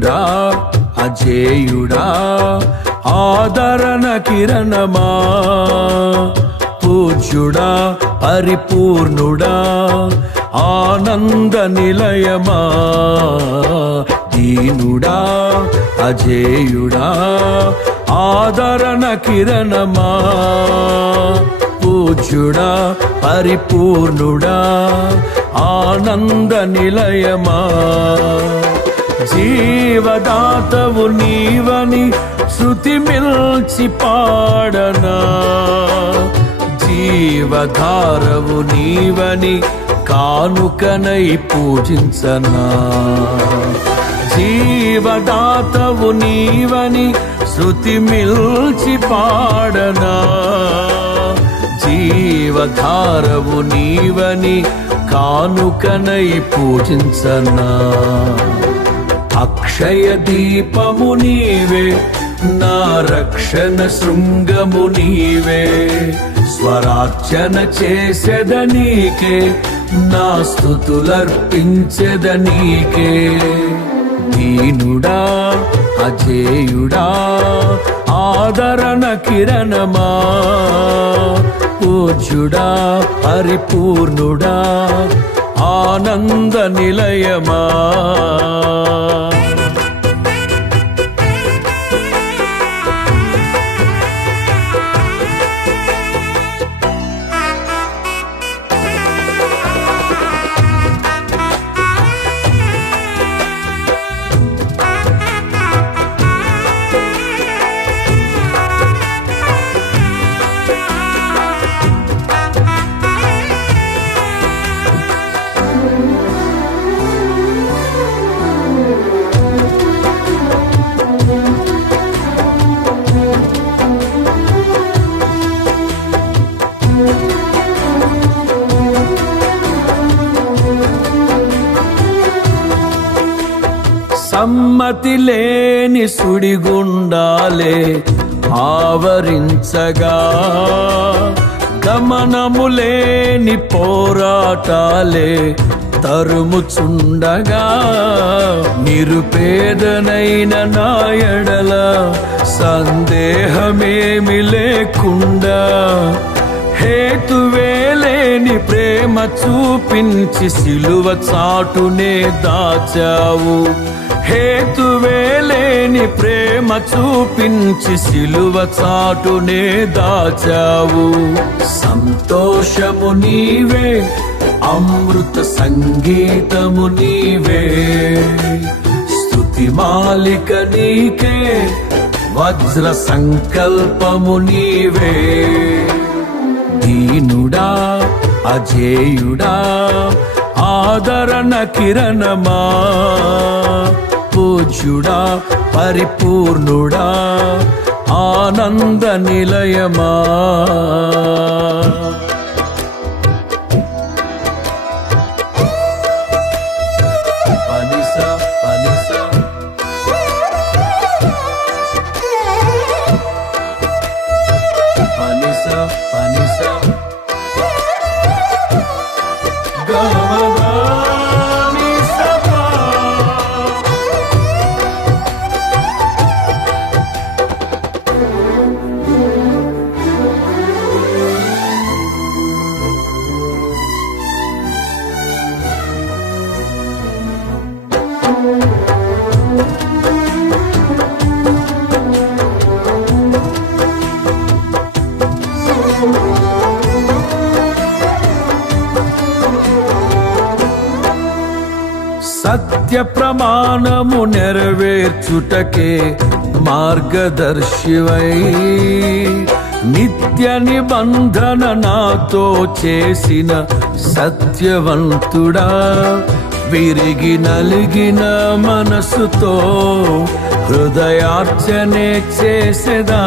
అజేయుడా అజేయుడా ఆదరణ కిరణమా పూజ్యుడా పరిపూర్ణుడా ఆనంద నిలయమా దీనుడా అజేయుడా ఆదరణ కిరణమా పూజ్యుడా పరిపూర్ణుడా ఆనంద నిలయమా జీవదాతవు నీవని శృతి మిల్చి పాడనా జీవధారవు నీవని కానుకనై పూజించనా జీవదాతవు నీవని శృతి మిల్చి పాడనా జీవధారవు నీవని కానుకనై పూజించనా అక్షయ దీపము నీవే నా రక్షణ శృంగము నీవే స్వరార్చన చేసేదనీకే నా స్తుతులర్పించెదనీకే దీనుడా అజేయుడా ఆదరణ కిరణమా పూజ్యుడా పరిపూర్ణుడా ఆనంద నిలయమా సమ్మతి లేని సుడిగుండాలే ఆవరించగా గమనము లేని పోరాటాలే తరుముచుండగా నిరుపేదనైన నా ఎడల సందేహమేమి లేకుండా హేతువేలేని ప్రేమ చూపించి సిలువ చాటునే దాచావు హేతువేలేని ప్రేమ చూపించి సిలువ చాటునే దాచావు సంతోషము నీవే అమృత సంగీతము నీవే స్తుతి మాలిక నీకే వజ్ర సంకల్పము నీవే దీనుడా అజేయుడా ఆదరణ కిరణమా పూజ్యుడా పరిపూర్ణుడా ఆనంద నిలయమా పనిసా పనిసా పనిసా పనిసా సత్య ప్రమాణము నెరవేర్చుటకే మార్గదర్శివై నిత్య నిబంధన నాతో చేసిన సత్యవంతుడా విరిగి నలిగిన మనసుతో హృదయార్చనే చేసెదా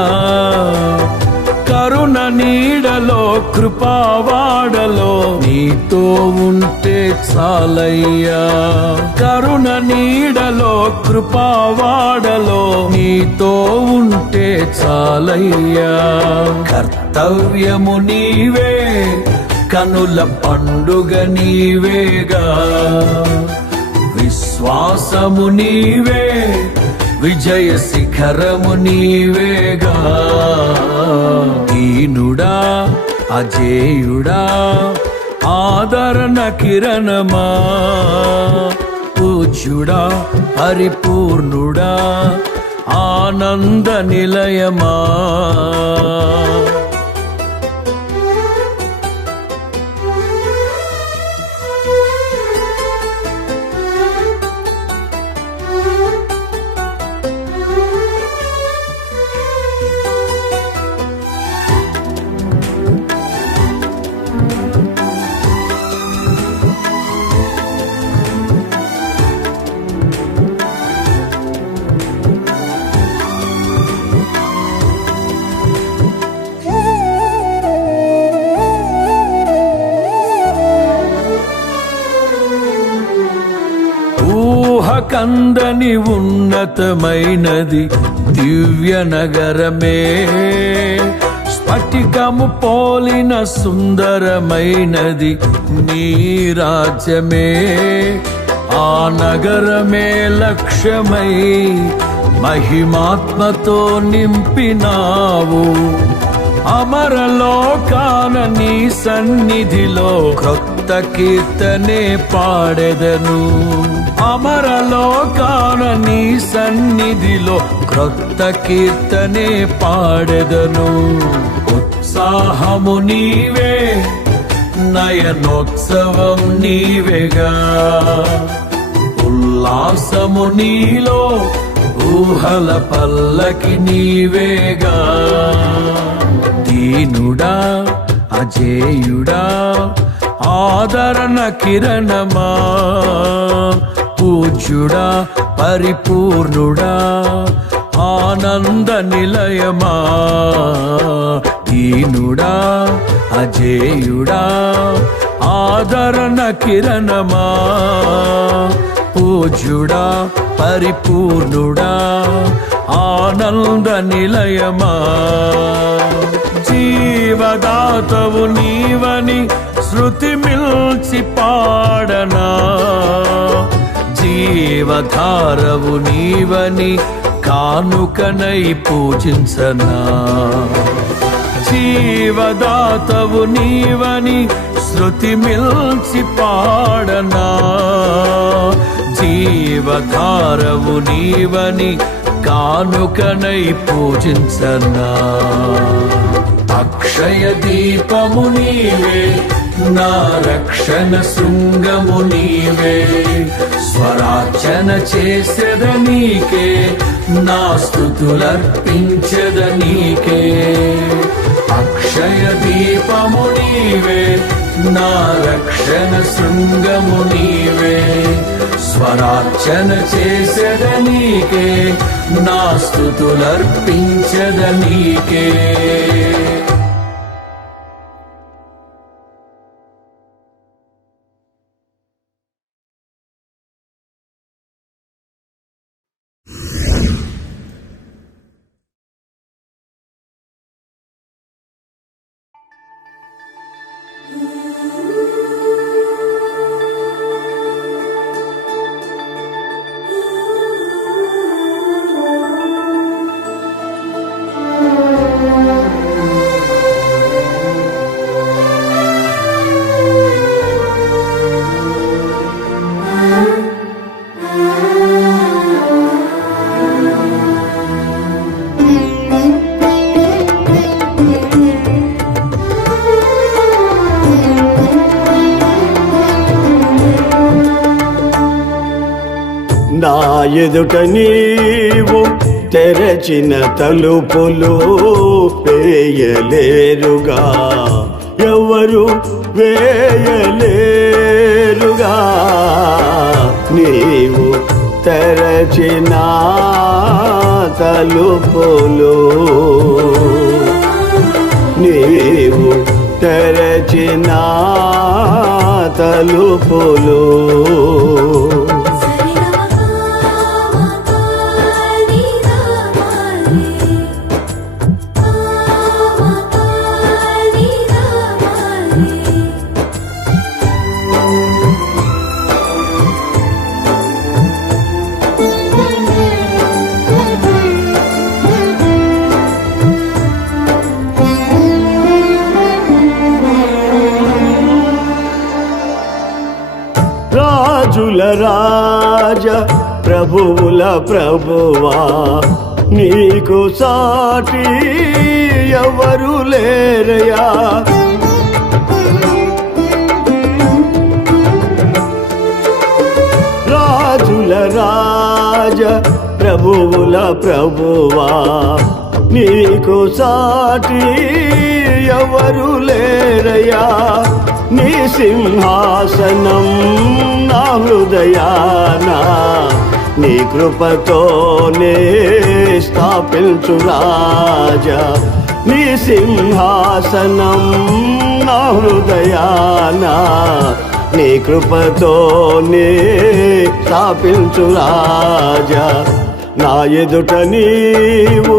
కరుణ నీడలో కృపావాడలో నీతో ఉంటే చాలయ్యా కరుణ నీడలో కృపావాడలో నీతో ఉంటే చాలయ్యా కర్తవ్యము నీవే కనుల పండుగ నీవేగా శ్వాసము నీవే, విజయ శిఖరము నీవేగా. దీనుడా అజేయుడా ఆదరణ కిరణమా, పూజ్యుడా పరిపూర్ణుడా ఆనంద నిలయమా. కందని ఉన్నతమైనది దివ్య నగరమే, స్ఫటికము పోలిన సుందరమైనది నీ రాజ్యమే. ఆ నగరమే లక్ష్యమై మహిమాత్మతో నింపినావు. అమరలోకాన నీ సన్నిధిలో క్రొత్త కీర్తనే పాడెదను. అమరలోకాన నీ సన్నిధిలో క్రొత్త కీర్తనే పాడెదను. ఉత్సాహము నీవే, నయనోత్సవం నీవేగా. ఉల్లాసము నీలో, ఊహల పల్లకి నీవేగా. దీనుడా అజేయుడా ఆదరణ కిరణమా, పూజ్యుడా పరిపూర్ణుడా ఆనంద నిలయమా. దీనుడా అజేయుడా ఆదరణ కిరణమా, పూజ్యుడా పరిపూర్ణుడా ఆనంద నిలయమా. జీవదాతవు నీవని శృతి మిల్చి పాడనా, జీవధారవు నీవని కానుకనై పూజించనా. జీవదాతవు నీవని శృతి మిల్చి పాడనా, జీవధారవు నీవని కానుకనై పూజించనా. అక్షయ దీపము నీవే, నా రక్షణ శృంగము నీవే. స్వరార్చన చేసెద నీకే, నా స్తుతులర్పించెద నీకే. అక్షయ దీపము నీవే, నా రక్షణ శృంగము నీవే. స్వరార్చన చేసెద నీకే, నా స్తుతులర్పించెద నీకే. నా ఎదుట నీవు తెరచిన తలుపులు వేయలేరుగా, ఎవరు వేయలేరుగా. నీవు తెరచిన తలుపులు, నీవు తెరచిన తలుపులు రాజుల రాజ ప్రభువుల ప్రభువా నీకు సాటి ఎవరు లేరయా. రాజుల రాజ ప్రభువుల ప్రభువా నీకు సాటి ఎవరు లేరయా. నీ సింహాసనం నా హృదయాన నీ కృపతోనే స్థాపించు రాజా. నీ సింహాసనం నా హృదయాన నీ కృపతోనే స్థాపించు రాజా. నా ఎదుట నీవు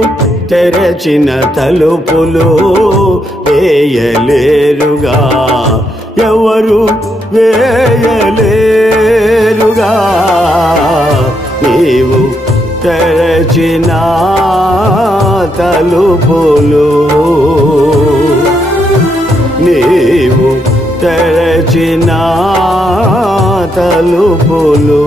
తెరచిన తలుపులు వేయలేరుగా, ఎవరు వేయలేరుగా. నీవు తెరచిన తలుపులు, నీవు తెరచిన తలుపులు.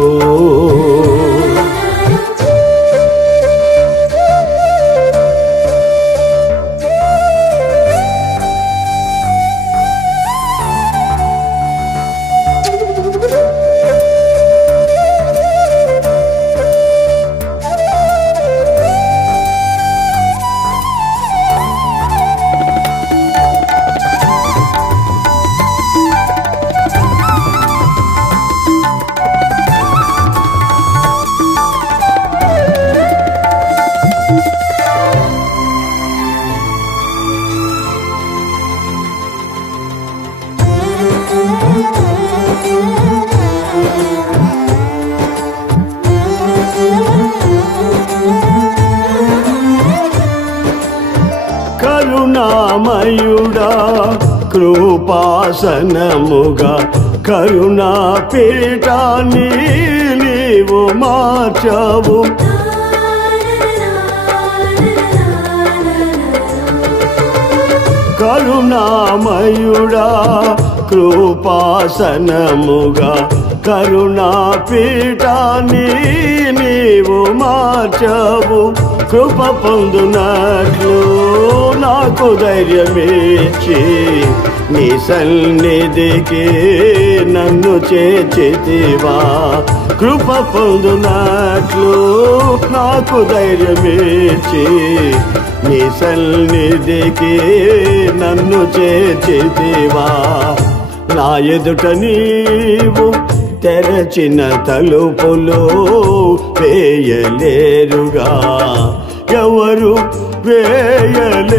కరుణామయుడా కృపాసనముగా కరుణా పీఠాన్ని నీవు మార్చావు. కరుణామయుడా కృపాసనముగా కరుణా పీఠాన్ని నీవు మార్చావు. కృప పొందునట్లు నాకు ధైర్యమిచ్చి నీ సన్నిధికి నన్ను చేర్చితివా. కృప పొందునట్లు నాకు ధైర్యమిచ్చి నీ సన్నిధికి నన్ను చేర్చితివా. నా ఎదుట నీవు తెరచిన తలుపులు వేయలేరుగా, ఎవరు వేయలేరుగా.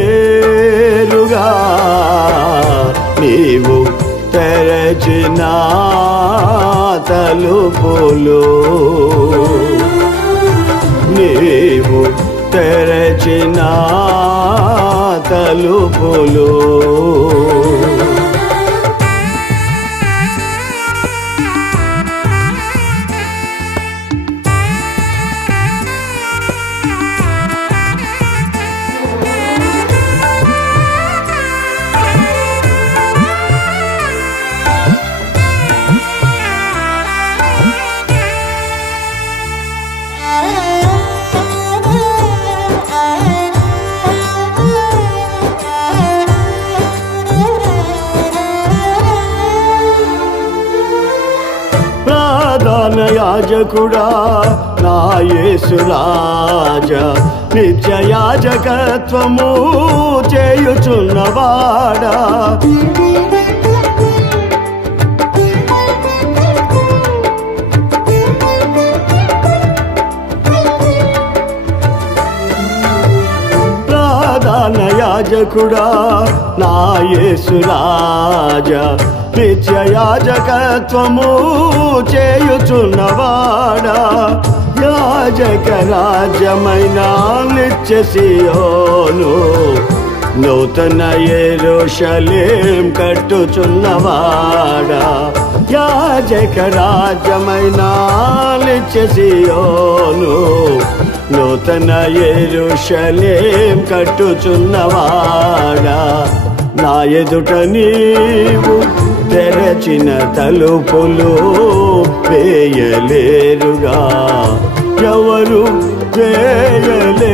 నీవు తెరచిన తలుపులు, నీవు తెరచిన తలుపులు. ప్రధాన యాజకుడా నా యేసు రాజా, నిత్య యాజకత్వము చేయుచున్నవాడా. ప్రధాన యాజకుడా నా యేసు రాజా, నిత్య యాజకత్వము చేయుచున్నవాడా. యాజక రాజ్యమైన నిత్య సియోను నూతన యెరూషలేం కట్టుచున్నవాడా. యాజక రాజ్యమైన నిత్య సియోను నూతన యెరూషలేం కట్టుచున్నవాడా. నా ఎదుట నీవు తెరచిన తలుపులు చేయలేరుగా, ఎవరు చేయలేరుగా.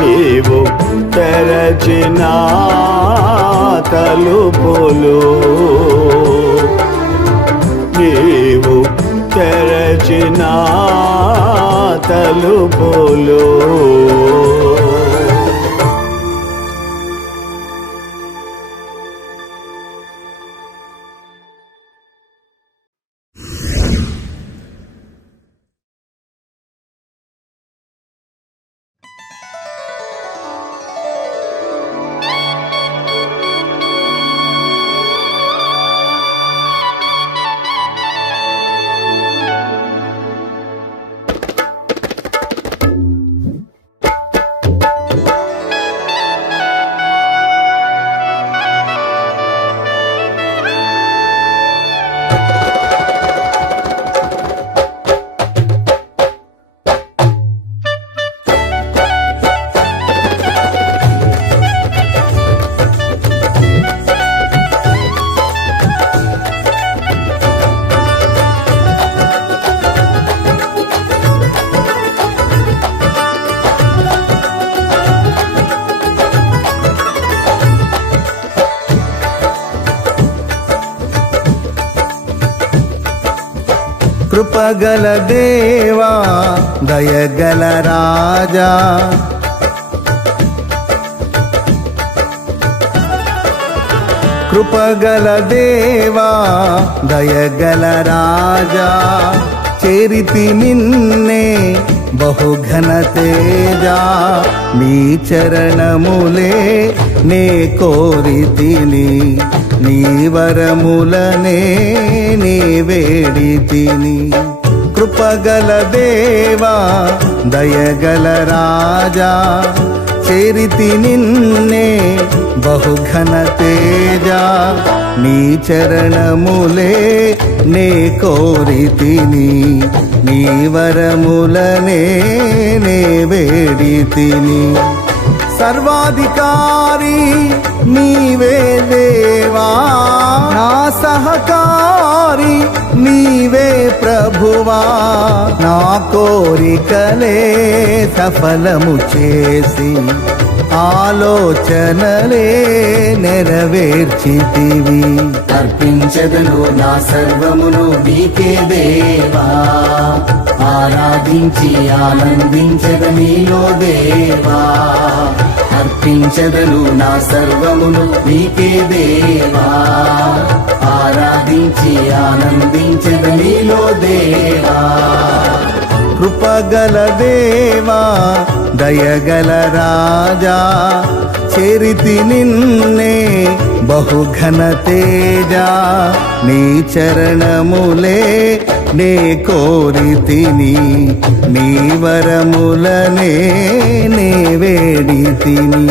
నీవు తెరచిన తలుపులు, నీవు తెరచిన తలుపులు. కృపగల దేవా దయగల రాజా, కృపగల దేవా దయగల రాజా, చేరితి నిన్నే బహుఘన తేజా, నీ చరణములే నే కోరితిని, నీ వరములనే నీ వేడితిని. కృపగల దేవా దయగల రాజా, చేరితి నిన్నే బహుఘన తేజా, నీ చరణములే నే కోరితిని, నీ వరములనే నే వేడితిని. సర్వాధికారి నీవే దేవా, నా సహకారి నీవే ప్రభువా, నా కోరికలే సఫలము చేసి ఆలోచనలే నెరవేర్చితివి. అర్పించదను నా సర్వమును నీకే దేవా, ఆరాధించి ఆనందించద నీలో దేవా. అర్పించదను నా సర్వమును నీకే దేవా, ఆరాధించి ఆనందించద నీలో దేవా. కృపగల దేవా దయగల రాజా, చేరితి నిన్నే బహుఘన తేజా, నీ చరణములే నే కోరితిని, నీ వరములనే నే వేడితిని.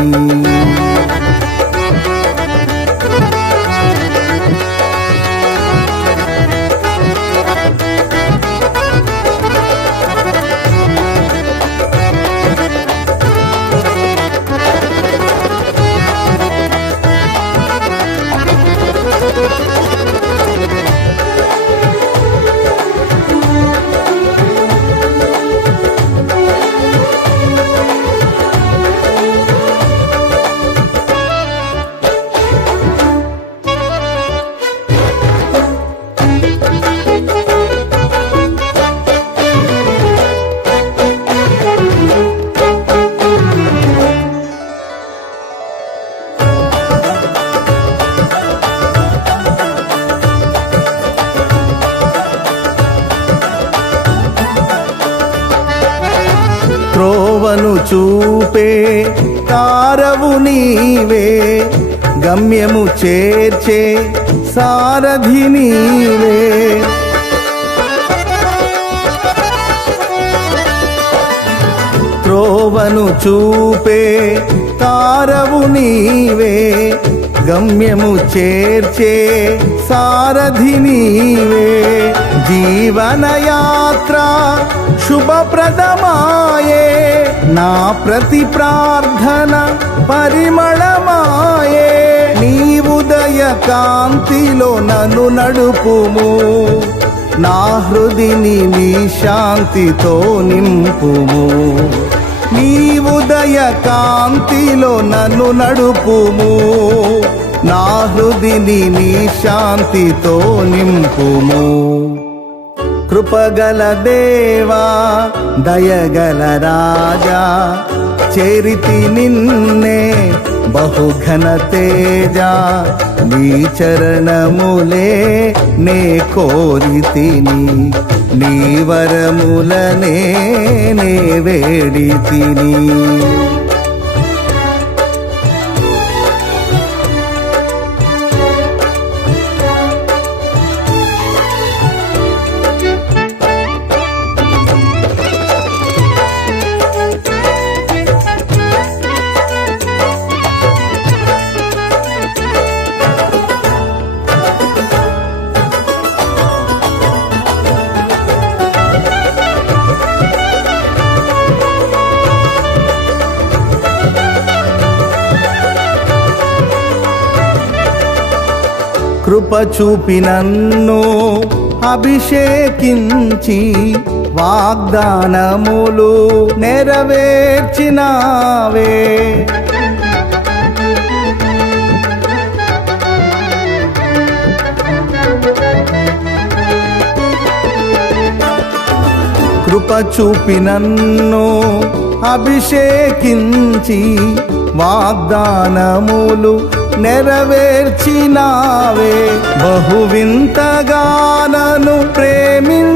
త్రోవను చూపే తారవు నీవే, గమ్యము చేర్చే సారథి నీవే. త్రోవను చూపే తారవు నీవే, గమ్యము చేర్చే సారథి నీవే. జీవనయాత్ర శుభప్రదమాయే, నా ప్రతి ప్రార్థన పరిమళమాయే. నీ ఉదయ కాంతిలో నన్ను నడుపుము, నా హృదిని నీ శాంతితో నింపుము. నీ ఉదయ కాంతిలో నన్ను నడుపుము, నా హృదిని నీ శాంతితో నింపుము. కృపగల దేవా దయగల రాజా, చేరితి నిన్నే బహుఘన తేజ, నీ చరణములే నే కోరితిని, నీ వరములనే నే వేడితిని. కృప చూపి నన్ను అభిషేకించి, వాగ్దానములు నెరవేర్చినావే. కృప చూపి నన్ను అభిషేకించి, వాగ్దానములు నెరవేర్చినావే. బహువింతగా నన్ను ప్రేమించినావే,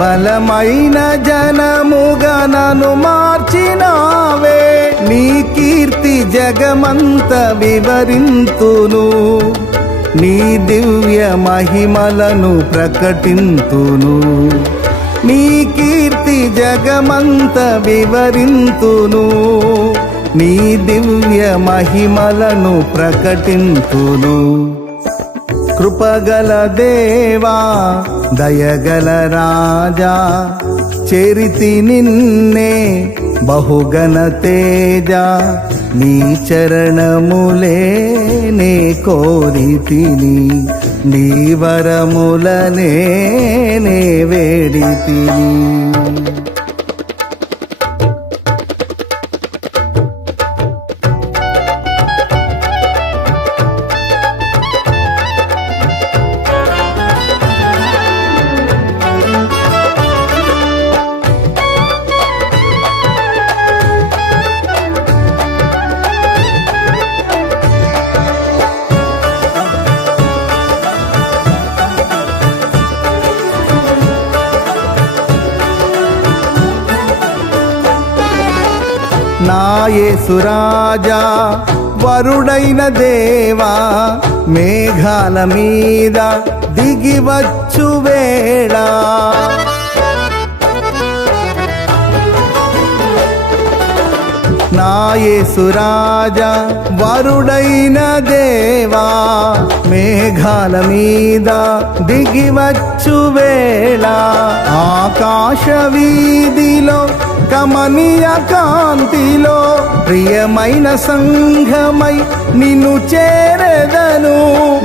బలమైన జనముగా నన్ను మార్చినావే. నీ కీర్తి జగమంత వివరింతును, నీ దివ్య మహిమలను ప్రకటింతును. నీ కీర్తి జగమంత వివరింతును, నీ దివ్య మహిమలను ప్రకటింతును. కృపగల దేవా దయగల రాజా, చేరితి నిన్నే బహుగణ తేజ, నీ చరణములే నే కోరితిని, నీ వరములనే నే వేడితిని. నా యేసురాజా వరుడైన దేవా, మేఘాల మీద దిగివచ్చు వేళ, నా యేసురాజా వరుడైన దేవా, మేఘాల మీద దిగివచ్చు వేళ. ఆకాశ వీధిలో కమనీయ కాంతిలో, ప్రియమైన సంఘమై నిన్ను చేరెదను,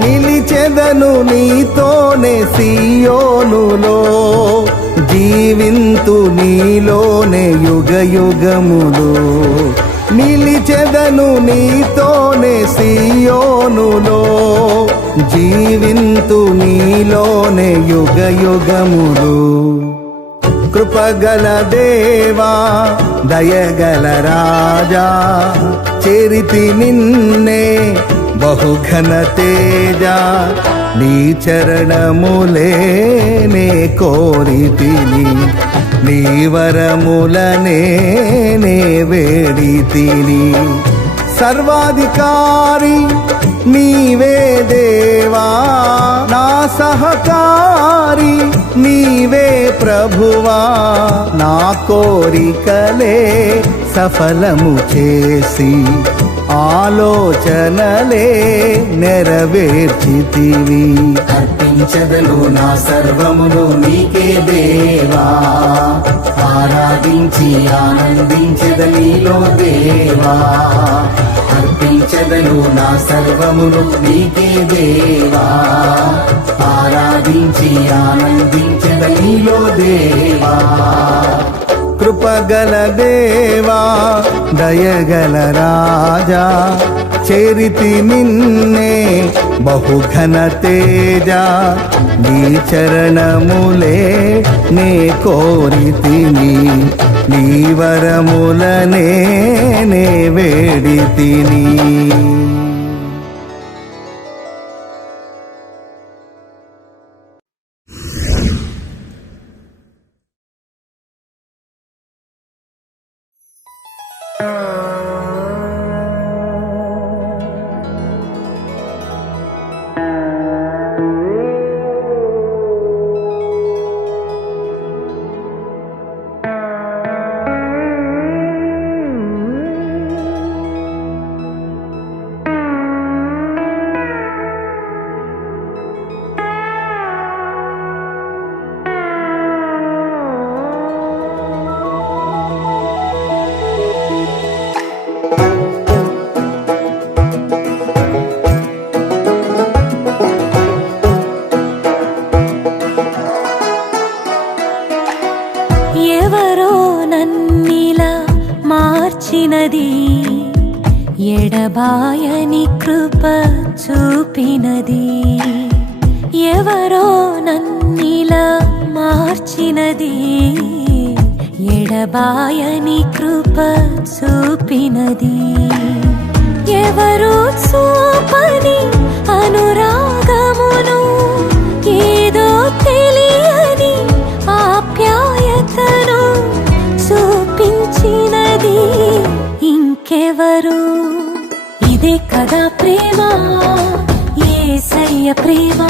నిలిచెదను నీతోనే సియోనులో. జీవింతు నీలోనే యుగ యుగములు, నిలిచెదను నీతోనే సియోనులో. జీవింతు నీలోనే యుగ యుగములు. కృపగల దేవా దయగల రాజా, చేరితి నిన్నే బహుఘన తేజ, నీ చరణములే నే కోరితిని, నీ వరములనే నే వేడితిని. సర్వాధికారి నీవే దేవా, నా సహకారి నీవే ప్రభువా. నా కోరికలే సఫలము చేసి, ఆలోచనలే నెరవేర్చితివి. అర్పించదను నా సర్వమును నీకే దేవా, ఆరాధించి ఆనందించద నీలో దేవా. అర్పించ ఆరాధించెదను నా సర్వమును నీకే దేవా ఆరాధించి ఆనందించెద నీలో దేవా కృపగల దేవా దయగల రాజా చేరితి నిన్నే బహుఘన తేజ నీ చరణములే నే కోరితిని నీ వరములనే నే వేడితిని మార్చినది ఎడబాయని కృప చూపినది ఎవరో నన్నిలా మార్చినది ఎడబాయని కృప చూపినది ఎవరు చూపని అనురాగమును ఏదో తెలియని ఆప్యాయతను చూపించినది ఇంకెవరు ఇదే కదా ప్రేమ యేసయ్య ప్రేమ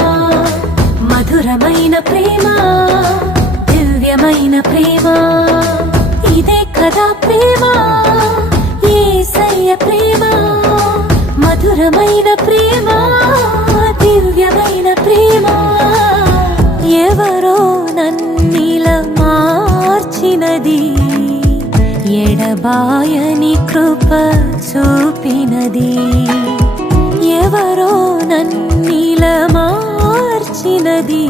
మధురమైన ప్రేమ దివ్యమైన ప్రేమ ఇదే కదా ప్రేమ యేసయ్య ప్రేమ మధురమైన ప్రేమ దివ్యమైన ప్రేమ ఎవరో నన్నిలా మార్చినది ఎడబాయని కృప చూపినది ఎవరో నన్నిలా మార్చినది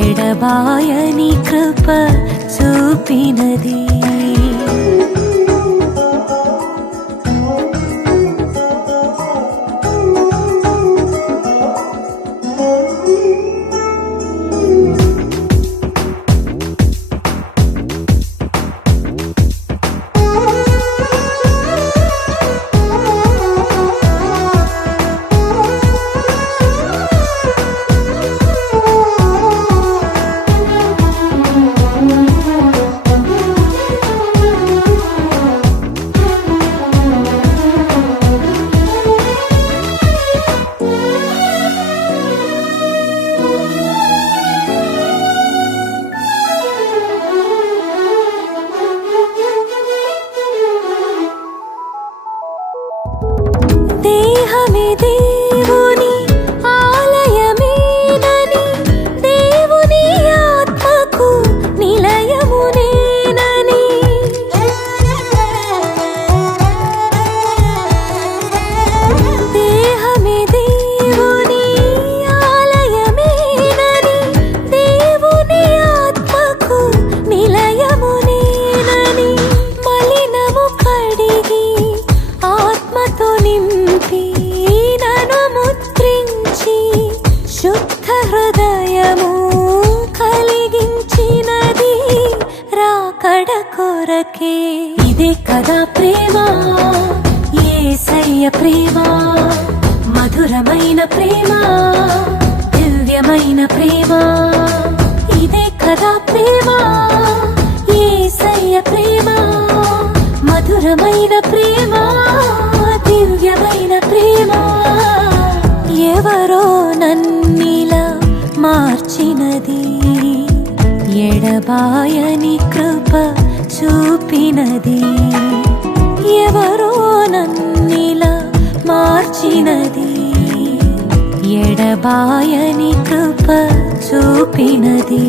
ఎడబాయని కృప చూపినది దేవుని ఆలయమేనని దేవుని ఆత్మకు నిలయమునేనని దేహమే దేవుని ఆలయమేనని దేవుని ఆత్మకు నిలయమునేనని మలినము కడిగి ఆత్మతో నింపి శుద్ధ హృదయము కలిగించినది రాకడ కొరకే ఇదే కదా ప్రేమ యేసయ్య ప్రేమ మధురమైన ప్రేమ దివ్యమైన ప్రేమ ఇదే కదా ప్రేమ యేసయ్య ప్రేమ మధురమైన ప్రేమ దివ్యమైన ప్రేమ ఎవరో నన్నిలా మార్చినది ఎడబాయని కృప చూపినది ఎవరో నన్నిలా మార్చినది ఎడబాయని కృప చూపినది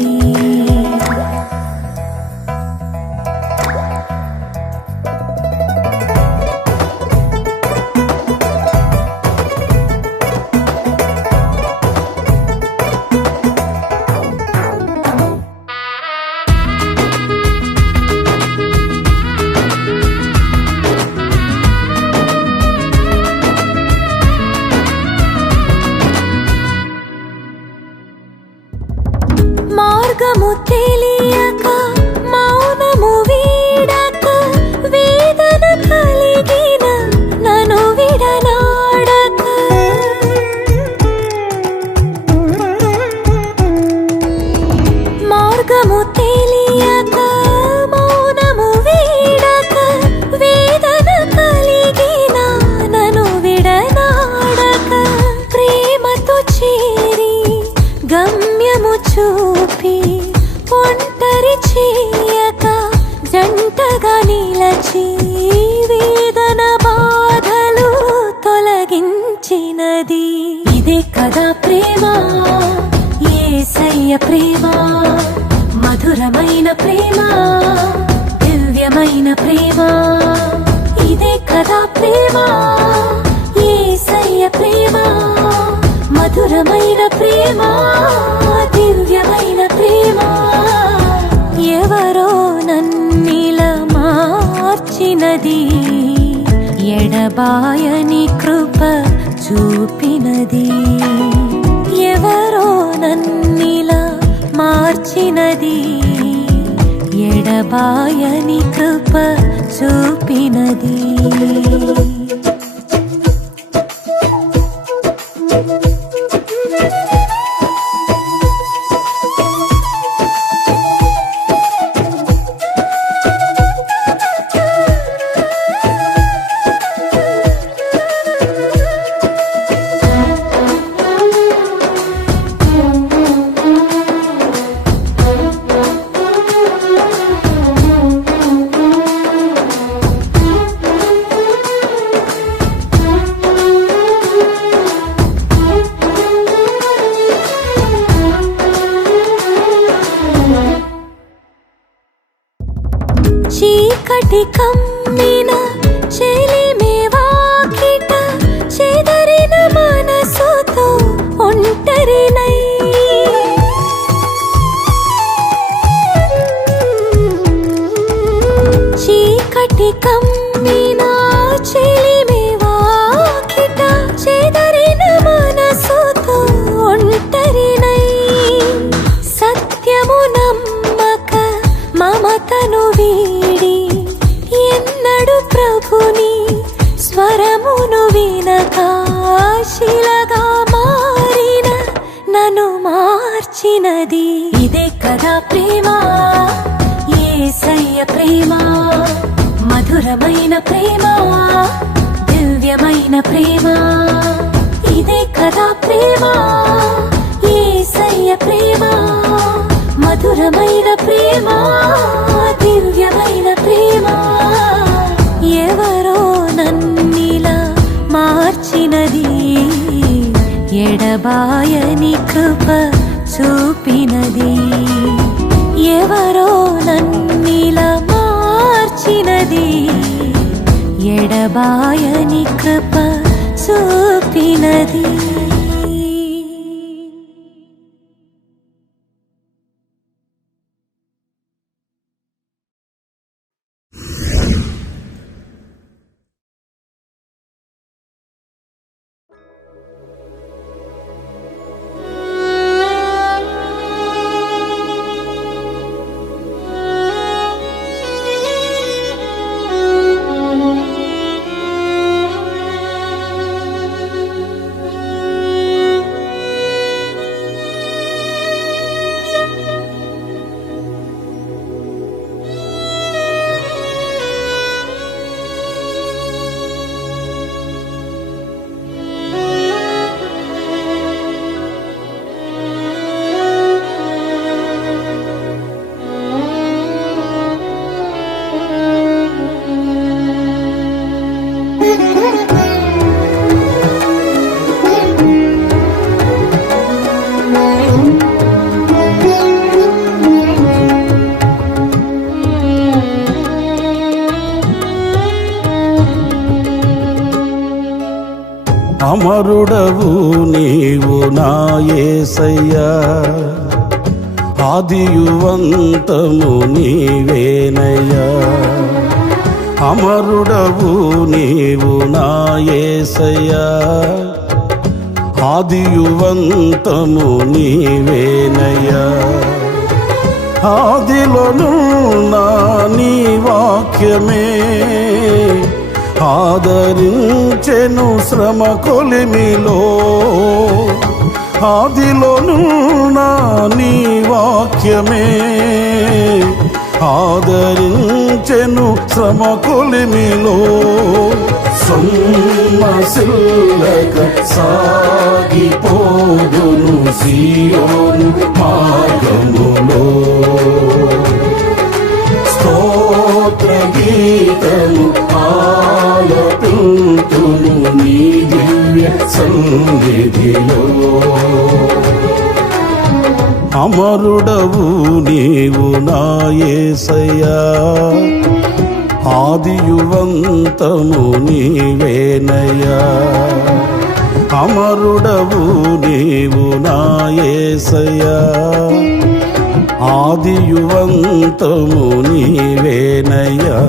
చూపి ఒంటరి చేయక జంటగా నిలచి వేదన బాధలు తొలగించినది. ఇదే కదా ప్రేమ, యేసయ్య ప్రేమ, మధురమైన ప్రేమ, దివ్యమైన ప్రేమ. ఇదే కదా ప్రేమ, యేసయ్య ప్రేమ, మధురమైన ప్రేమ, దివ్యమైన ప్రేమ. ఎవరో నన్నిలా మార్చినది, ఎడబాయని కృప చూపినది. ఎవరో నన్నిలా మార్చినది, ఎడబాయని కృప చూపినది. చీకటి కమ్మిన చెలిమే వాకిట చెదరిన మనసుతో ఒంటరినై చీకటి కమ్మిన చెలిమే వాకిట చెదరిన మనసుతో ఒంటరినై సత్యము నమ్మక మమతను వీడి ఎన్నడు ప్రభుని స్వరమును వినక శిలగా మారిన నన్ను మార్చినది. ఇదే కదా ప్రేమ, యేసయ్య ప్రేమ, మధురమైన ప్రేమ, దివ్యమైన ప్రేమ. ఇదే కదా ప్రేమ, యేసయ్య ప్రేమ, మధురమైన ప్రేమ, దివ్యమైన ప్రేమ. ఎవరో నన్నిలా మార్చినది, ఎడబాయని కృప చూపినది. ఎవరో నన్నిలా మార్చినది, ఎడబాయని కృప చూపినది. అమరుడవు నీవు నా యేసయ్యా, ఆదియువంతము నీవేనయ్యా. అమరుడవు నీవు నా యేసయ్యా, ఆదియువంతము నీవేనయ్యా. ఆదిలోను నా నీ వాక్యమే ఆదరించెను శ్రమ కొలిమిలో. ఆదిలోను నా నీ వాక్యమే ఆదరించెను శ్రమ కొలిమిలో. సొమ్మసిల్లక సాగిపోదును సియోను మా సన్నిధిలో అమరుడవు నీవు నా యేసయ్యా ఆదియువంతము నీవేనయ్యా అమరుడవు నీవు నా యేసయ్యా ఆదియువంతము నీవేనయ్యా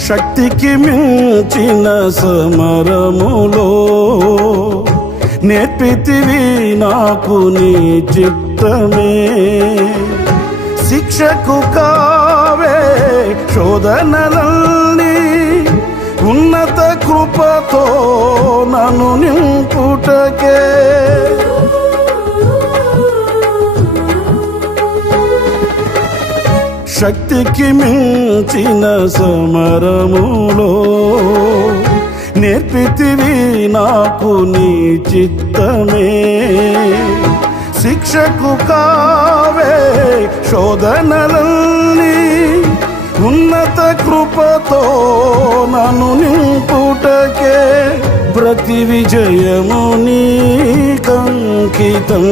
శక్తికి మించిన సమరములో నేర్పితివి నాకు నీ చిత్తమే శిక్షకు కావే శోధనలన్నీ ఉన్నత కృపతో నన్ను నింపుటకే శక్తికి మించిన సమరములో నేర్పితివి నాకు నీ చిత్తమే శిక్షకు కావే శోధనలన్నీ ఉన్నత కృపతో నన్ను నింపుటకే ప్రతి విజయము నీకంకితం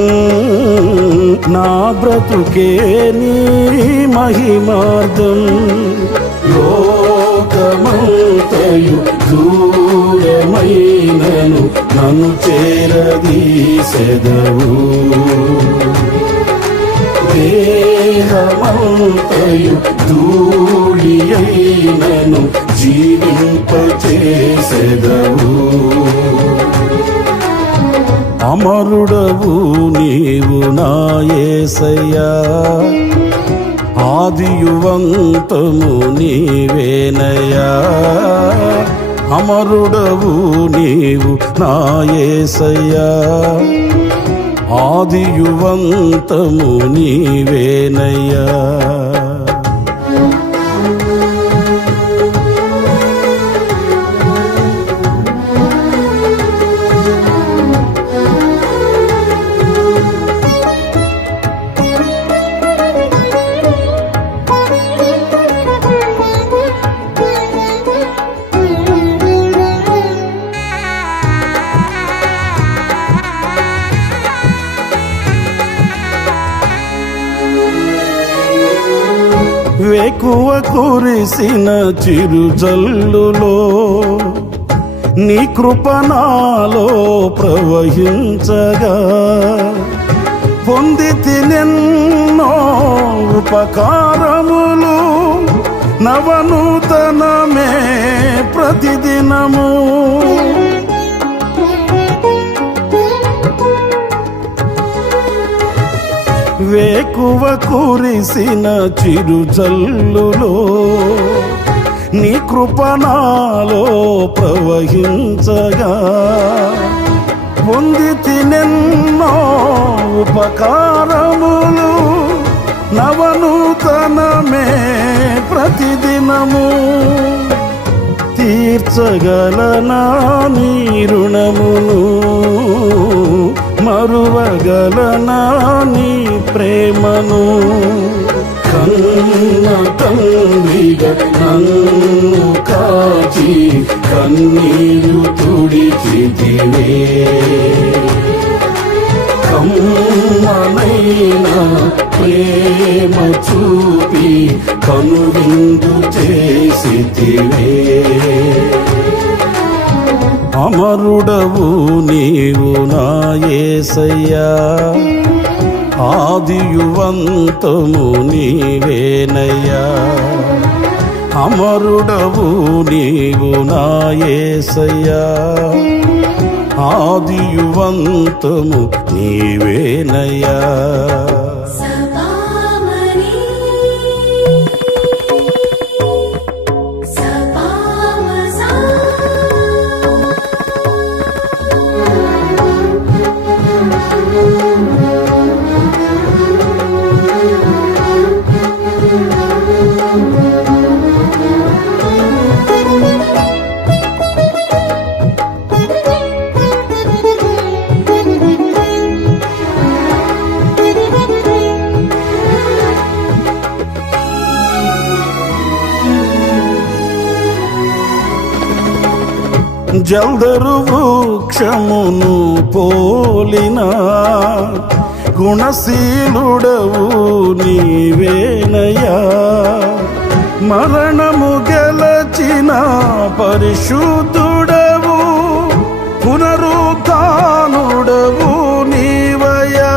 నా బ్రతుకే నీ మహిమార్థం లోకమంతయు దూరమైనను నన్ను చేరదీసెదవు దేహమంతయు ధూళి అయినను జీవింపచేసెదవు అమరుడవు నీవు నా యేసయ్యా ఆదియువంతము నీవేనయ్యా అమరుడవు నీవు నా యేసయ్యా ఆదియువంతము నీవేనయ్యా వేకువ కురిసిన చిరుజల్లులో నీ కృప నాలో ప్రవహించగా పొందితి నిన్నో ఉపకారములు నవనూతనమే ప్రతిదినము వేకువ కురిసిన చిరుజల్లులో నీ కృప నాలో ప్రవహించగా పొందితి నిన్నో ఉపకారములు నవనూతనమే ప్రతిదినము తీర్చగలనా నీ రుణమును మరువగలనా నీ ప్రేమను కన్న తండ్రిగా నన్ను కాచి కన్నీరు తుడిచితివే కమ్మనైనా ప్రేమ చూపి కనువిందు చేసితివే అమరుడవు నీవు నా యేసయ్యా ఆదియువంతము నీవేనయ్యా అమరుడవు నీవు నా యేసయ్యా ఆదియువంతము నీవేనయ్యా. సపామని సపామసా జల్దరు వృక్షమును పోలిన గుణశీలుడవు నీవేనయ్యా. మరణము గెలచిన పరిశుద్ధుడవు పునరుత్థానుడవు నీవయ్యా.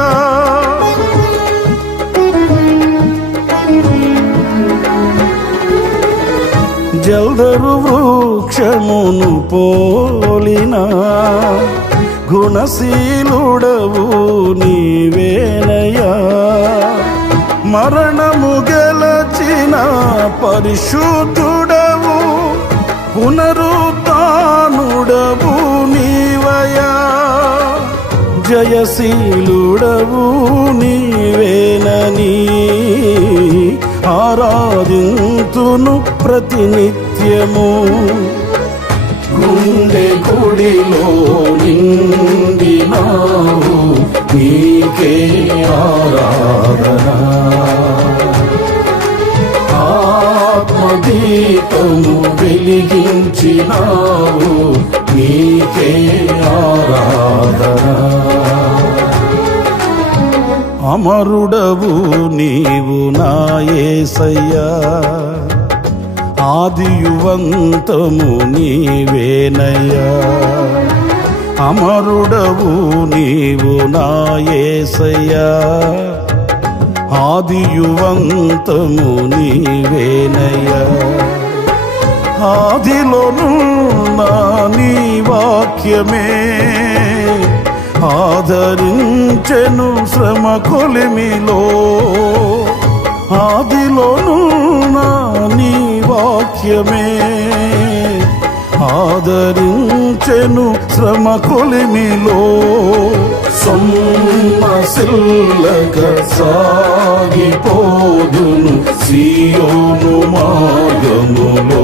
జల్దరు వృక్షమును పోలిన గుణశీలుడవు నీవేనయ్యా. మరణము గెలచిన పరిశుద్ధుడవు పునరుత్థానుడవు నీవయ్యా. జయశీలుడవు నీవేనని ఆరాధింతును ప్రతినిత్యము. గుండె గుడిలో నిండినావు నీకే ఆరాధన. ఆత్మదీపము వెలిగించినావు నీకే ఆరాధన. అమరుడవు నీవు నా యేసయ్యా. ఆదియువంతము నీవేనయ్యా. అమరుడవు నీవు నా యేసయ్యా. ఆదియువంతము నీవేనయ్యా. ఆదిలోనున్న నీ వాక్యమే ఆదరించెను శ్రమ కొలిమిలో. ఆదిలోను నీ వాక్యమే ఆదరించెను శ్రమ కొలిమిలో. సొమ్మసిల్లక సాగిపోదును సీయోను మార్గములో.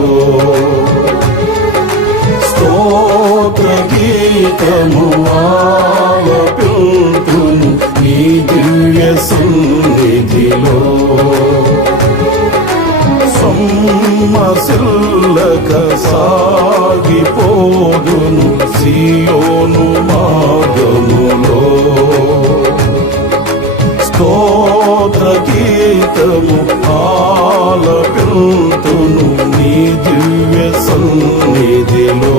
స్తోత్ర గీతము ఆలపింతును నీ దివ్య సన్నిధిలో. సొమ్మసిల్లక సాగిపోదును సీయోను మార్గములో. స్తోత్ర గీతము ఆలపింతును నీ దివ్య సన్నిధిలో.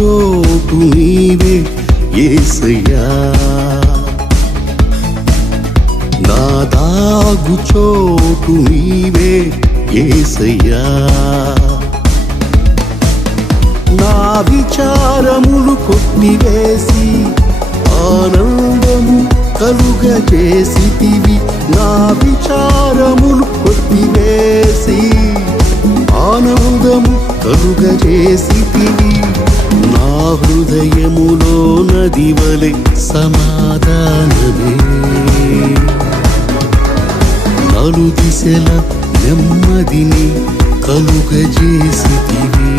చోటు నీవే యేసయ్యా. నా దాగు చోటు నీవే యేసయ్యా. నా విచారములు కొట్టివేసి ఆనందము కలుగజేసితివి. నా విచారములు కొట్టివేసి ఆనందము కలుగజేసితివి. నా హృదయములో నది వలె సమాధానమే నలు దిశల నెమ్మదిని కలుగజేసితివి.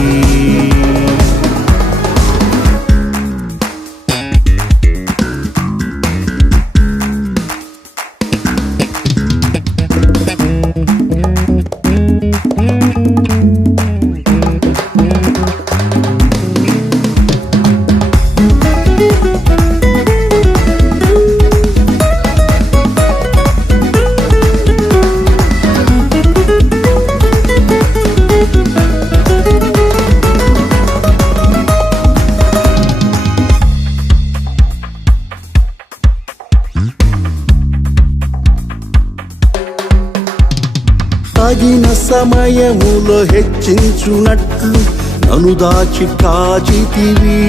తగిన సమయములో హెచ్చించునట్లు నన్ను దాచి కాచితివి.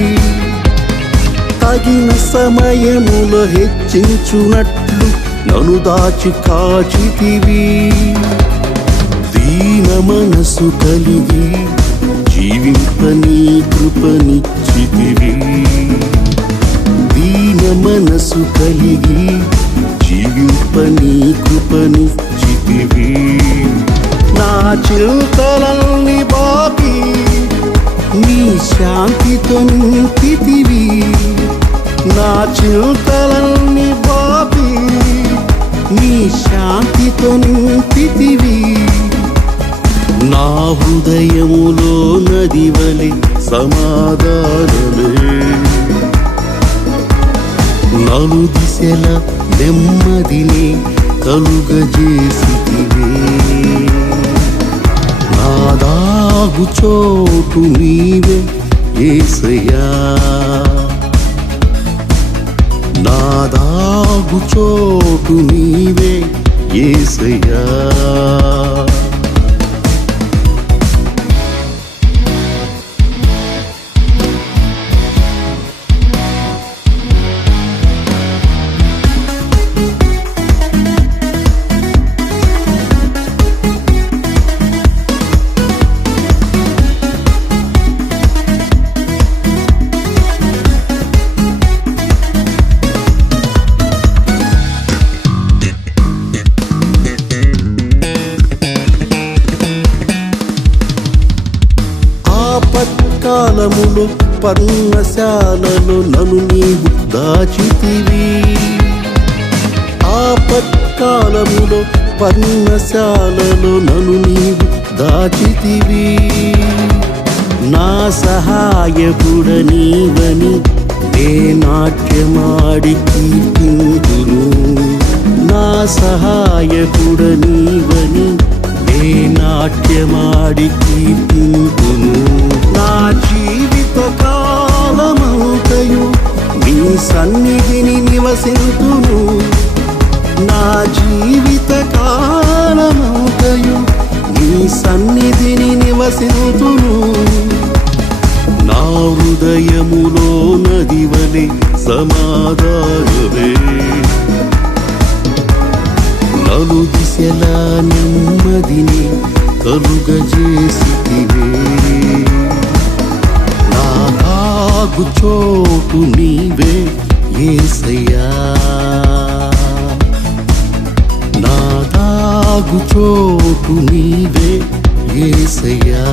తగిన సమయములో హెచ్చించునట్లు నన్ను దాచి కాచితివి. దీన మనసు కలిగి జీవింపని కృపనిచ్చితివి. దీన మనసు కలిగి జీవింపని కృపనిచ్చితివి. నా చింతలన్నీ బాపి నీ శాంతితో నింపితివి. నా చింతలన్నీ బాపి నీ శాంతితో నింపితివి. నా హృదయములో నది వలె సమాధానమే నలు దిశల నెమ్మదిని కలుగజేసితివే. నా దాగు చోటు నీవే యేసయ్యా. నా దాగు చోటు నీవే యేసయ్యా. ఆపత్కాలములో పర్ణశాలలో నన్ను నీవు దాచితివి. ఆపత్కాలములో పర్ణశాలలో నన్ను నీవు దాచితివి. నా సహాయకుడ నీవని నే నాట్యమాడి కీర్తింతును. నా సహాయకుడ నీవని నే నాట్యమాడి కీర్తింతును. నా జీవిత కాలమంతయు నీ సన్నిధిని నివసింతును. నా జీవిత కాలమంతయు నీ సన్నిధిని నివసింతును. నా హృదయములో నది వలె సమాధానమే నలు దిశల నెమ్మదిని కలుగజేసితివే. నా దాగు చోటు నీవే యేసయ్యా. నా దాగు చోటు నీవే యేసయ్యా.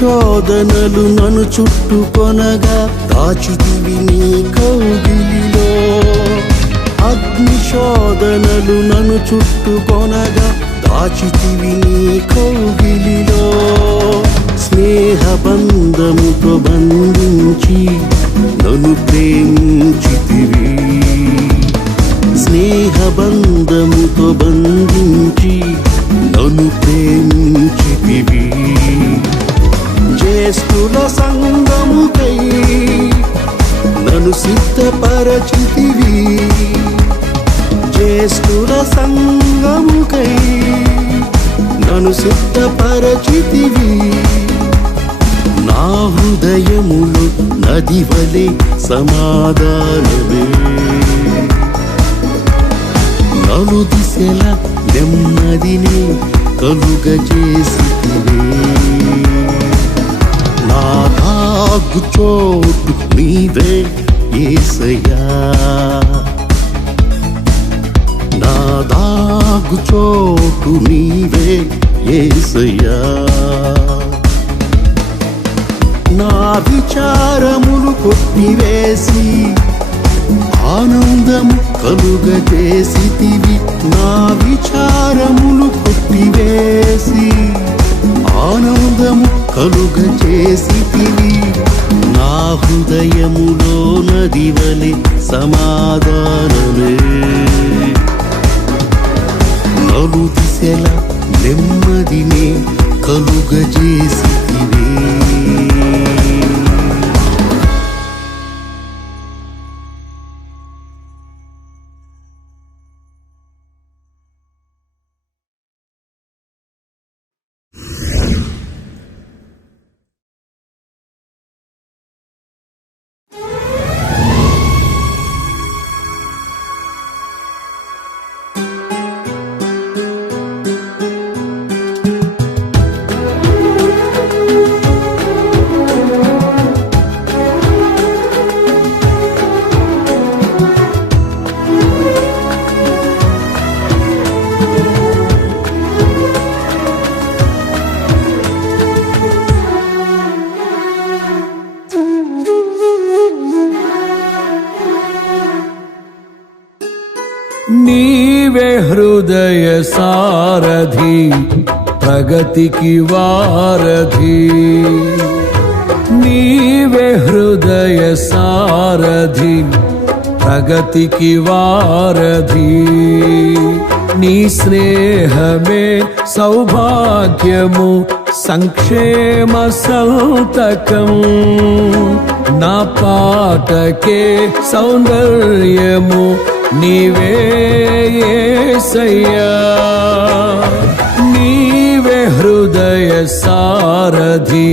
శోధనలు నన్ను చుట్టుకొనగా దాచితివి నీ కౌగిలిలో. అగ్ని శోధనలు నన్ను చుట్టుకొనగా దాచితివి నీ కౌగిలిలో. స్నేహ బంధముతో బంధించి నన్ను ప్రేమించితివి. స్నేహ బంధముతో బంధించి నన్ను ప్రేమించితివి. జ్యేష్ఠుల సంగముకై నన్ను సిద్ధపరచితివి. జ్యేష్ఠుల సంగముకై నన్ను సిద్ధపరచితివి. నా హృదయములో నది వలె సమాధానమే. నలు దిశల నెమ్మదిని కలుగజేసితివే. నా దాగు చోటు నీవే యేసయ్యా. నా దాగు చోటు నీవే యేసయ్యా. నా విచారములు కొట్టివేసి ఆనందము కలుగజేసితివి. నా విచారములు కొట్టివేసి ఆనందము కలుగజేసితివి. నా హృదయములో నది వలె సమాధానమే. నలు దిశల నెమ్మదినే కలుగజేసితివే. నీవే హృదయ సారథి ప్రగతికి వారధి. నీవే హృదయ సారథి ప్రగతికి వారధి. నీ స్నేహమే సౌభాగ్యము సంక్షేమ సంతకం. నా పాటకే సౌందర్యము నీవే యేసయ్యా. నీవే హృదయ సారథి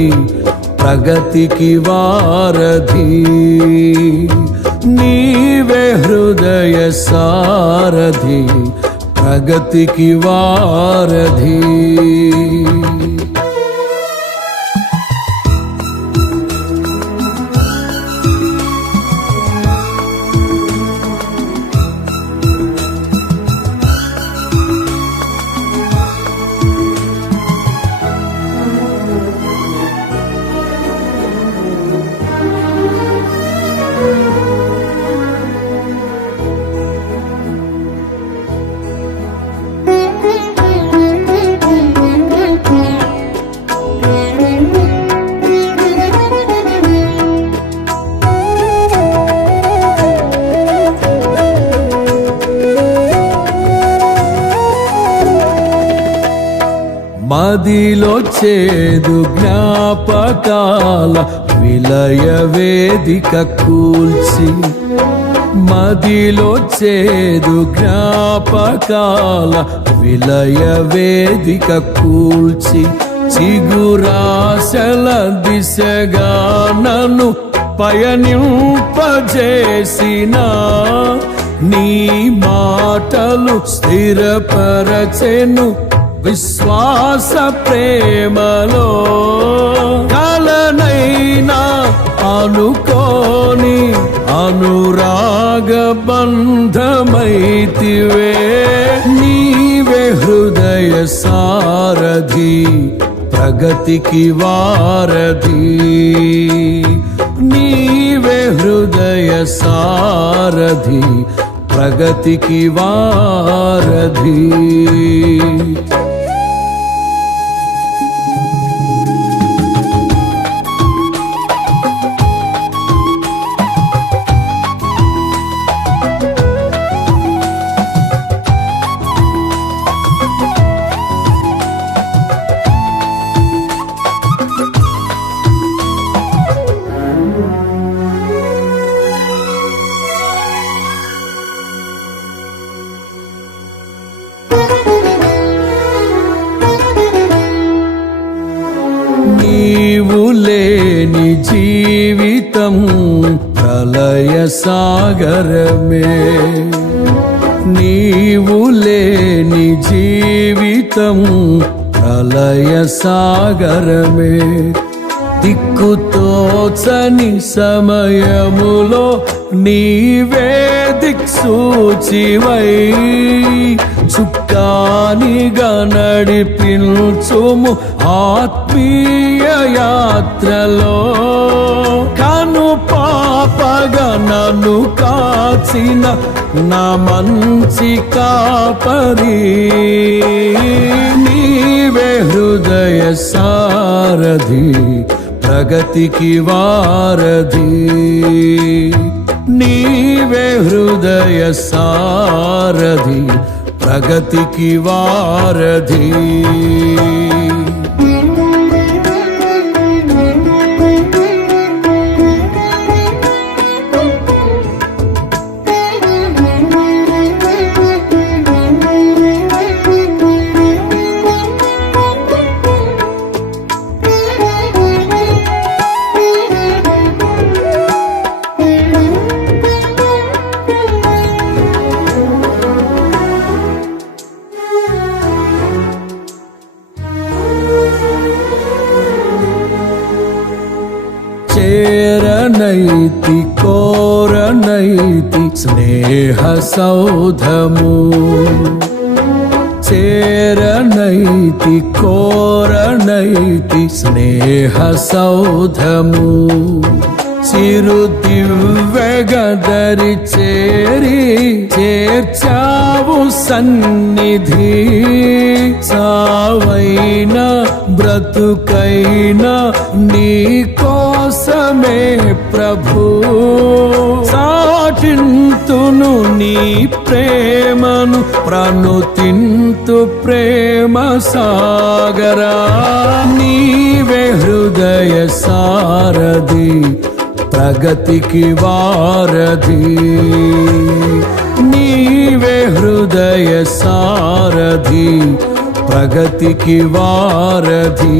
ప్రగతికి వారధి. నీవే హృదయ సారథి ప్రగతికి వారధి. మదిలో చేదు జ్ఞాపకాల విలయ వేదిక కూల్చి. మదిలో చేదు జ్ఞాపకాల విలయ వేదిక కూల్చి. చిగురాశల దిశగా నన్ను పయనింపజేసిన నీ మాటలు స్థిరపరచెను విశ్వాస ప్రేమలో. కలనైనా అనుకోని అనురాగ బంధమైతివే. నీవే హృదయ సారథి ప్రగతికి వారధి నీవే హృదయ సారథి ప్రగతికి వారధి నీవు లేని జీవితం ప్రళయ సాగరమే నీవు లేని జీవితం ప్రళయ సాగరమే దిక్కుతోచని సమయములో నీవే దిక్సూచివై చుక్కానిగా నడిపించుము ఆత్మీయ యాత్రలో కను పాపగా నన్ను కాచిన నా మంచి కాపరి నీవే హృదయ సారథి ప్రగతికి వారధి నీవే హృదయ సారథి ప్రగతికి వారధి చేరనైతి కోరనైతి స్నేహ సౌధము చేరనైతి కోరనైతి స్నేహ సౌధము చిరు దివ్యగదరి చేరి చేర్చావు సన్నిధి సావైన బ్రతుకైనా నీ కోసమే ప్రభు సాటింతును నీ ప్రేమను ప్రణుతింతు ప్రేమ సాగరా నీవే హృదయ సారథి ప్రగతికి వారధి నీవే హృదయ సారథి ప్రగతికి వారధి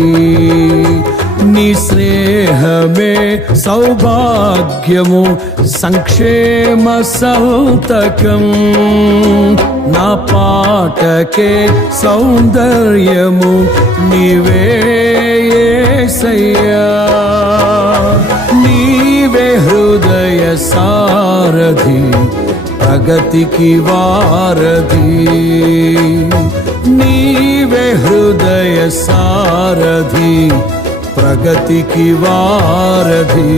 నీ స్నేహమే సౌభాగ్యము సంక్షేమ సంతకం నా పాటకే సౌందర్యము నీవే యేసయ్యా నీవే హృదయ సారథి ప్రగతికి వారధి నీవే హృదయ సారథి ప్రగతికి వారధి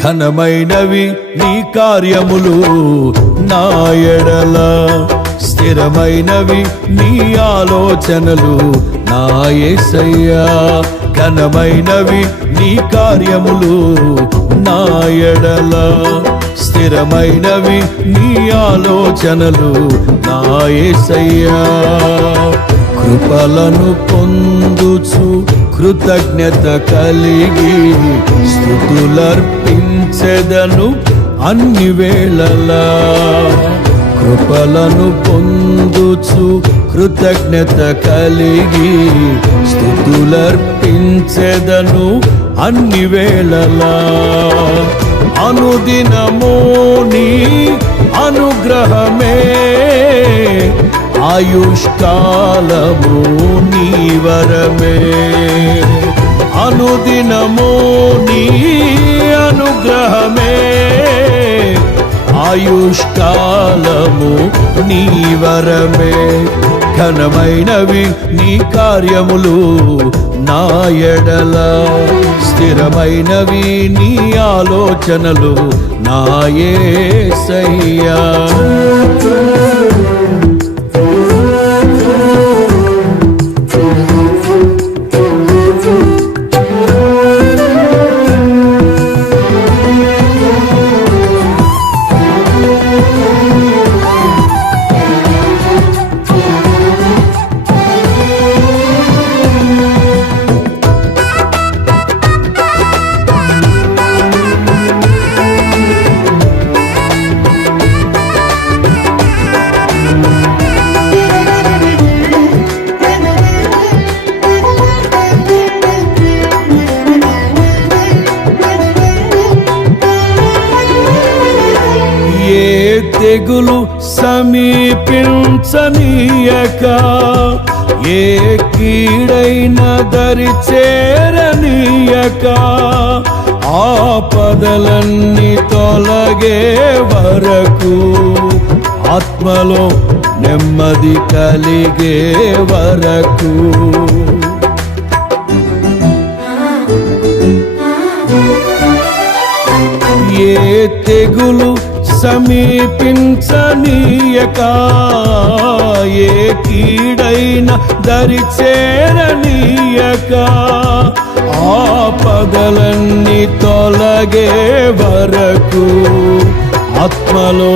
ఘనమైనవి నీ కార్యములు నా ఎడల, స్థిరమైనవి నీ ఆలోచనలు నా యేసయ్యా. ఘనమైనవి నీ కార్యములు నా ఎడల, స్థిరమైనవి నీ ఆలోచనలు నా యేసయ్యా. కృపలను పొందుచు కృతజ్ఞత కలిగి స్తుతులర్పించెదను అన్ని వేళలా. కృపలను పొందుచు కృతజ్ఞత కలిగి స్తుతులర్పించెదను అన్ని వేళలా. అనుదినము నీ అనుగ్రహమే, ఆయుష్కాలము నీ వరమే. అనుదినము నీ అనుగ్రహమే, ఆయుష్కాలము నీ వరమే. ఘనమైనవి నీ కార్యములు నా ఎడల, స్థిరమైనవి నీ ఆలోచనలు నా యేసయ్యా. తెగులు సమీపించనీయక, ఏ కీడైన దరి చేరనీయక, ఆపదలన్నీ తొలగే వరకు, ఆత్మలో నెమ్మది కలిగే వరకు. ఏ తెగులు సమీపించనీయక, ఏ కీడైన దరి చేరనీయక, ఆపదలన్నీ తొలగే వరకు, ఆత్మలో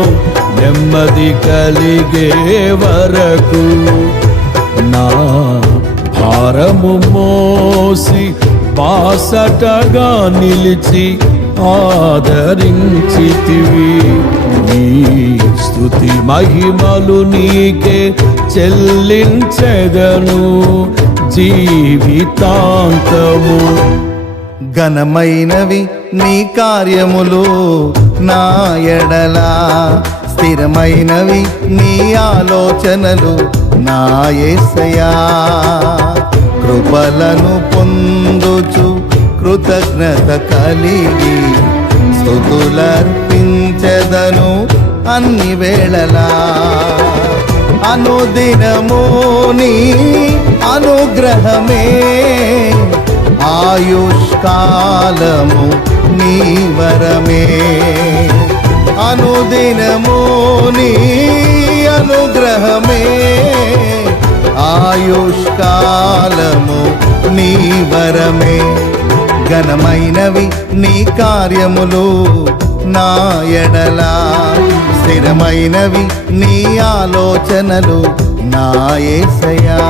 నెమ్మది కలిగే వరకు. నా భారము మోసి బాసటగా నిలిచి ఆదరించితివి. నీ స్తుతి మహిమలు నీకే చెల్లించెదను జీవితాంతము. ఘనమైనవి నీ కార్యములు నా ఎడల, స్థిరమైనవి నీ ఆలోచనలు నా యేసయ్యా. కృపలను పొందుచు కృతజ్ఞత కలిగి స్తుతులర్పించెదను అన్ని వేళలా. అనుదినము నీ అనుగ్రహమే, ఆయుష్కాలము నీ వరమే. అనుదినము నీ అనుగ్రహమే, ఆయుష్కాలము నీ వరమే. ఘనమైనవి నీ కార్యములు నా ఎడల, స్థిరమైనవి నీ ఆలోచనలు నా యేసయ్యా.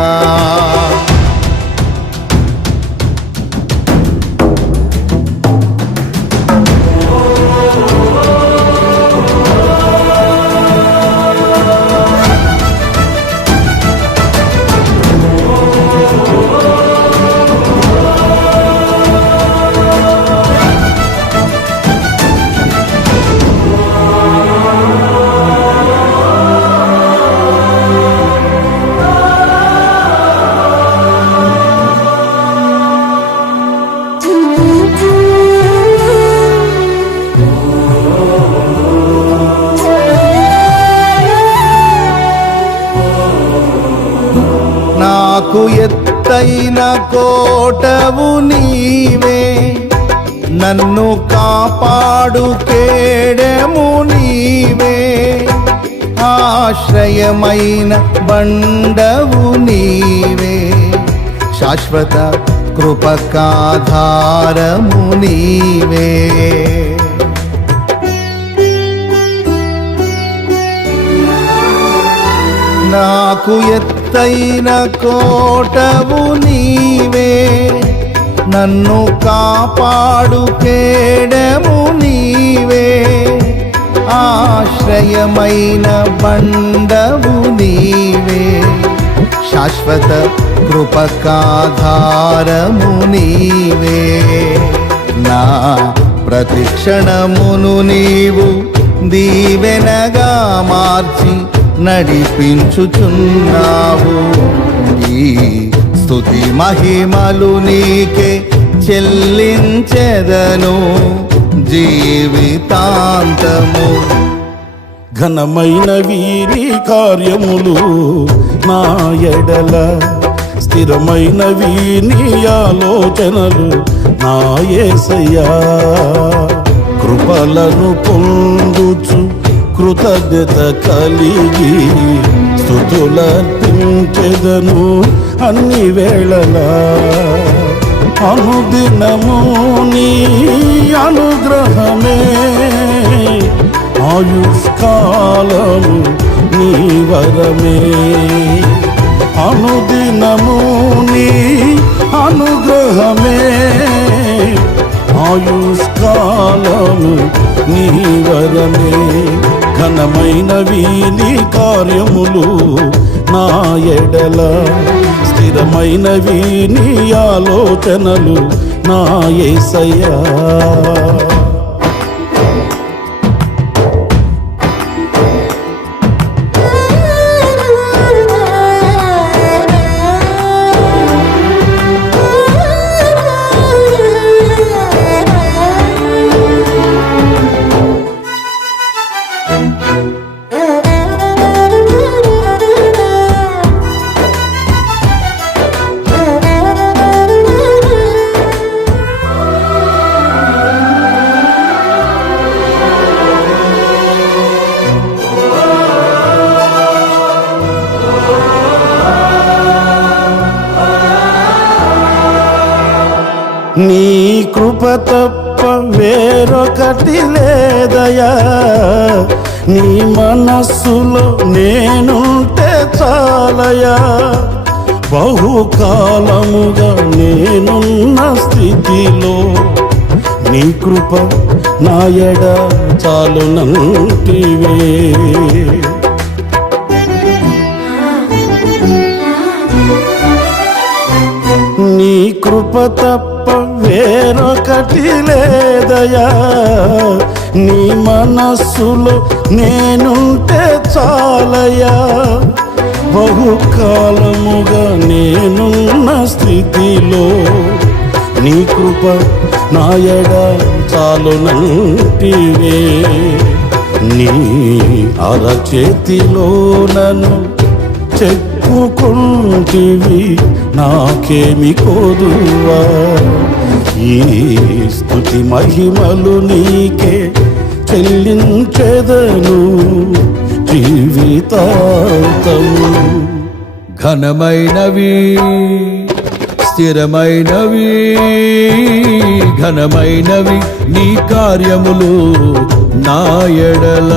నాకు ఎత్తైన కోటవు నీవే, నన్ను కాపాడు కేడెము నీవే, ఆశ్రయమైన బండవు నీవే, శాశ్వత కృపకాధారము నీవే. నాకు ఎత్తైన కోటవు నీవే, నన్ను కాపాడు కేడెము నీవే, ఆశ్రయమైన బండవు నీవే, శాశ్వత కృపకాధారము నీవే. నా ప్రతిక్షణమును నీవు దీవెనగా మార్చి నడిపించుచున్నావు. ఈ స్తుతి మహిమలు నీకే చెల్లించెదను జీవితాంతము. ఘనమైన వీరి కార్యములు నా ఎడల, స్థిరమైన వీని ఆలోచనలు నా యేసయ్యా. కృపలను పొందుచు కృతజ్ఞత కలిగి స్తుతులర్పించెదను అన్ని వేళలా. అనుదినము నీ అనుగ్రహమే, ఆయుష్కాలము నీ వరమే. అనుదినము నీ అనుగ్రహమే, ఆయుష్కాలము నీ వరమే. ఘనమైనవి నీ కార్యములు నా ఎడల, స్థిరమైనవి నీ ఆలోచనలు నా యేసయ్యా. నీ కృప తప్ప వేరొకటి లేదయా, నీ మనస్సులో నేనుంటే చాలయా. బహుకాలముగా నేనున్న స్థితిలో నీ కృప నా ఎడ చాలునంటివే. నీ కృప తప్ప వేరొకటి లేదయా, నీ మనస్సులో నేనుంటే చాలయా. బహుకాలముగా నేనున్న స్థితిలో నీ కృప నా ఎడ చాలునంటివే. నీ అరచేతిలో నన్ను చెప్పుకుంటివి, నాకేమి కోదువా. ఈ స్తుతి మహిమలు నీకే చెల్లించెదను జీవితాంతము. ఘనమైనవి స్థిరమైనవి, ఘనమైనవి నీ కార్యములు నా ఎడల,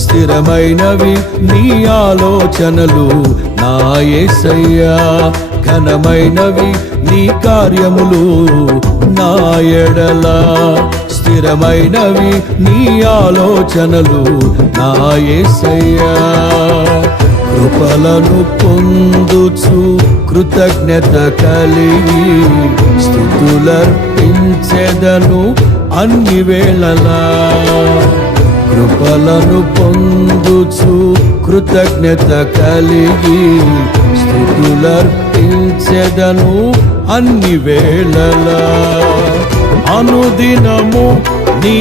స్థిరమైనవి నీ ఆలోచనలు నా యేసయ్యా. ఘనమైనవి నీ కార్యములు నా ఎడల, స్థిరమైనవి నీ ఆలోచనలు నా యేసయ్యా. కృపలను పొందుచు కృతజ్ఞత కలిగి స్తుతులర్పించెదను అన్ని వేళలా. కృపలను పొందుచు కృతజ్ఞత కలిగి స్తుతులర్పించెదను అన్ని వేళలా. అనుదినము నీ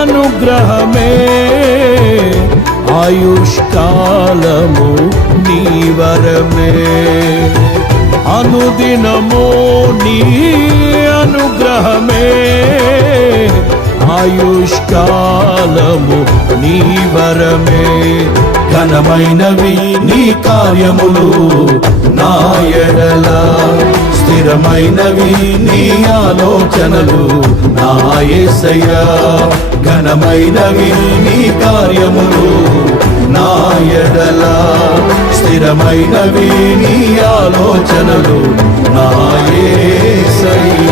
అనుగ్రహమే, ఆయుష్కాలము నీ వరమే. అనుదినము నీ అనుగ్రహమే, ఆయుష్కాలము నీ వరమే ఘనమైనవి నీ కార్యములు నా ఎడల, స్థిరమైనవి నీ ఆలోచనలు నా యేసయ్యా. ఘనమైనవి నీ కార్యములు నా ఎడల, స్థిరమైనవి నీ ఆలోచనలు నా యేసయ్యా.